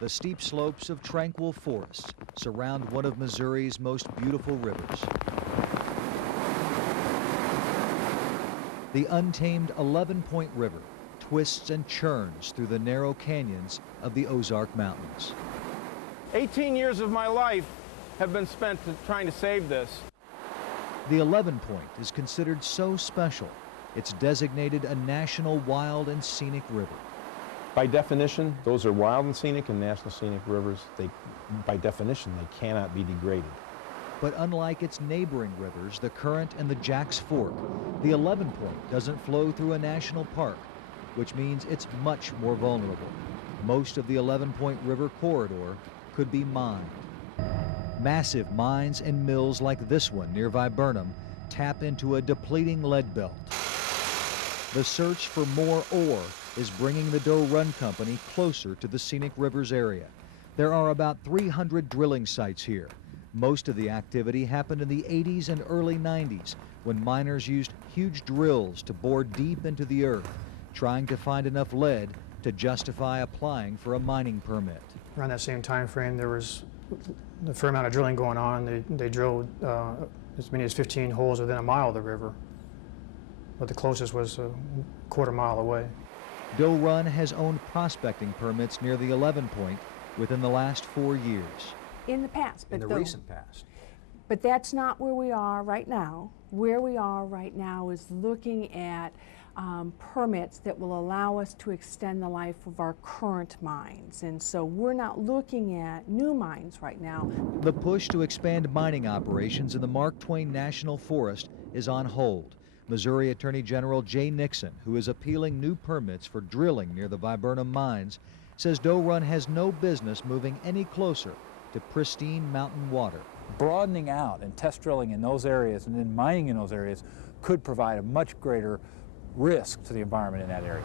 the steep slopes of tranquil forests surround one of Missouri's most beautiful rivers. The untamed 11-Point River twists and churns through the narrow canyons of the Ozark Mountains. 18 years of my life have been spent trying to save this. The 11-Point is considered so special, it's designated a national wild and scenic river. By definition, those are wild and scenic and national scenic rivers. By definition, they cannot be degraded. But unlike its neighboring rivers, the Current and the Jack's Fork, the 11-Point doesn't flow through a national park, which means it's much more vulnerable. Most of the 11-Point River corridor could be mined. Massive mines and mills like this one near Viburnum tap into a depleting lead belt. The search for more ore is bringing the Doe Run Company closer to the scenic rivers area. There are about 300 drilling sites here. Most of the activity happened in the 80s and early 90s when miners used huge drills to bore deep into the earth, trying to find enough lead to justify applying for a mining permit. Around that same time frame, there was a fair amount of drilling going on. They drilled as many as 15 holes within a mile of the river, but the closest was a quarter mile away. Doe Run has owned prospecting permits near the 11-Point within the last 4 years. In the past, but in the recent past. But that's not where we are right now. Where we are right now is looking at permits that will allow us to extend the life of our current mines. And so we're not looking at new mines right now. The push to expand mining operations in the Mark Twain National Forest is on hold. Missouri Attorney General Jay Nixon, who is appealing new permits for drilling near the Viburnum mines, says Doe Run has no business moving any closer to pristine mountain water. Broadening out and test drilling in those areas and then mining in those areas could provide a much greater risk to the environment in that area.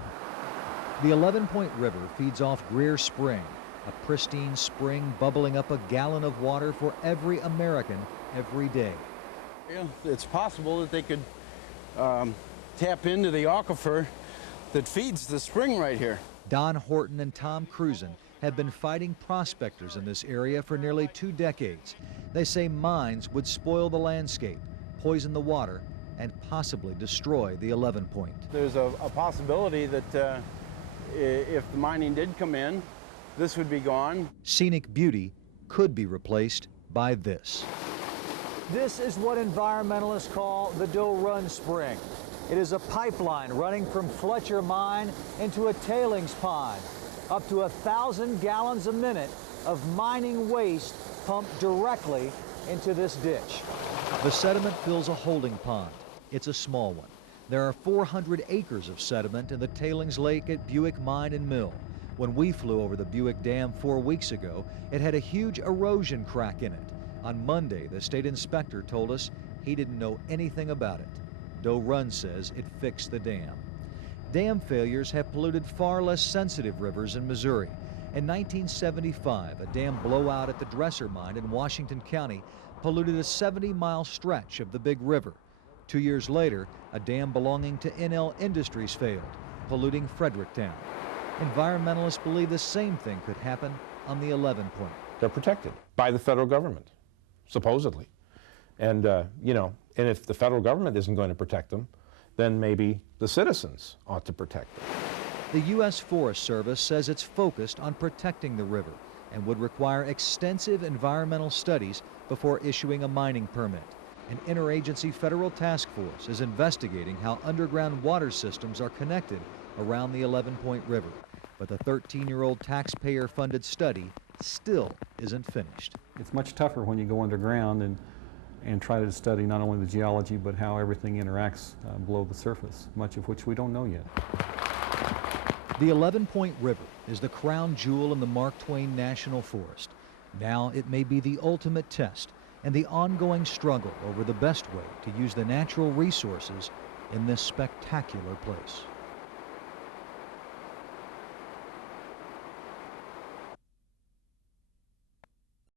The 11-Point River feeds off Greer Spring, a pristine spring bubbling up a gallon of water for every American every day. Yeah, it's possible that they could tap into the aquifer that feeds the spring right here. Don Horton and Tom Cruzen have been fighting prospectors in this area for nearly 2 decades. They say mines would spoil the landscape, poison the water, and possibly destroy the 11-Point. There's a possibility that if the mining did come in, this would be gone. Scenic beauty could be replaced by this. This is what environmentalists call the Doe Run Spring. It is a pipeline running from Fletcher Mine into a tailings pond. Up to 1,000 gallons a minute of mining waste pumped directly into this ditch. The sediment fills a holding pond. It's a small one. There are 400 acres of sediment in the tailings lake at Buick Mine and Mill. When we flew over the Buick Dam 4 weeks ago, it had a huge erosion crack in it. On Monday, the state inspector told us he didn't know anything about it. Doe Run says it fixed the dam. Dam failures have polluted far less sensitive rivers in Missouri. In 1975, a dam blowout at the Dresser Mine in Washington County polluted a 70-mile stretch of the Big River. 2 years later, a dam belonging to NL Industries failed, polluting Fredericktown. Environmentalists believe the same thing could happen on the 11-Point. They're protected by the federal government, supposedly. And, and if the federal government isn't going to protect them, then maybe the citizens ought to protect them. The U.S. Forest Service says it's focused on protecting the river and would require extensive environmental studies before issuing a mining permit. An interagency federal task force is investigating how underground water systems are connected around the 11-Point River. But the 13-year-old taxpayer-funded study still isn't finished. It's much tougher when you go underground and try to study not only the geology but how everything interacts below the surface, much of which we don't know yet. The 11-Point River is the crown jewel in the Mark Twain National Forest. Now it may be the ultimate test and the ongoing struggle over the best way to use the natural resources in this spectacular place.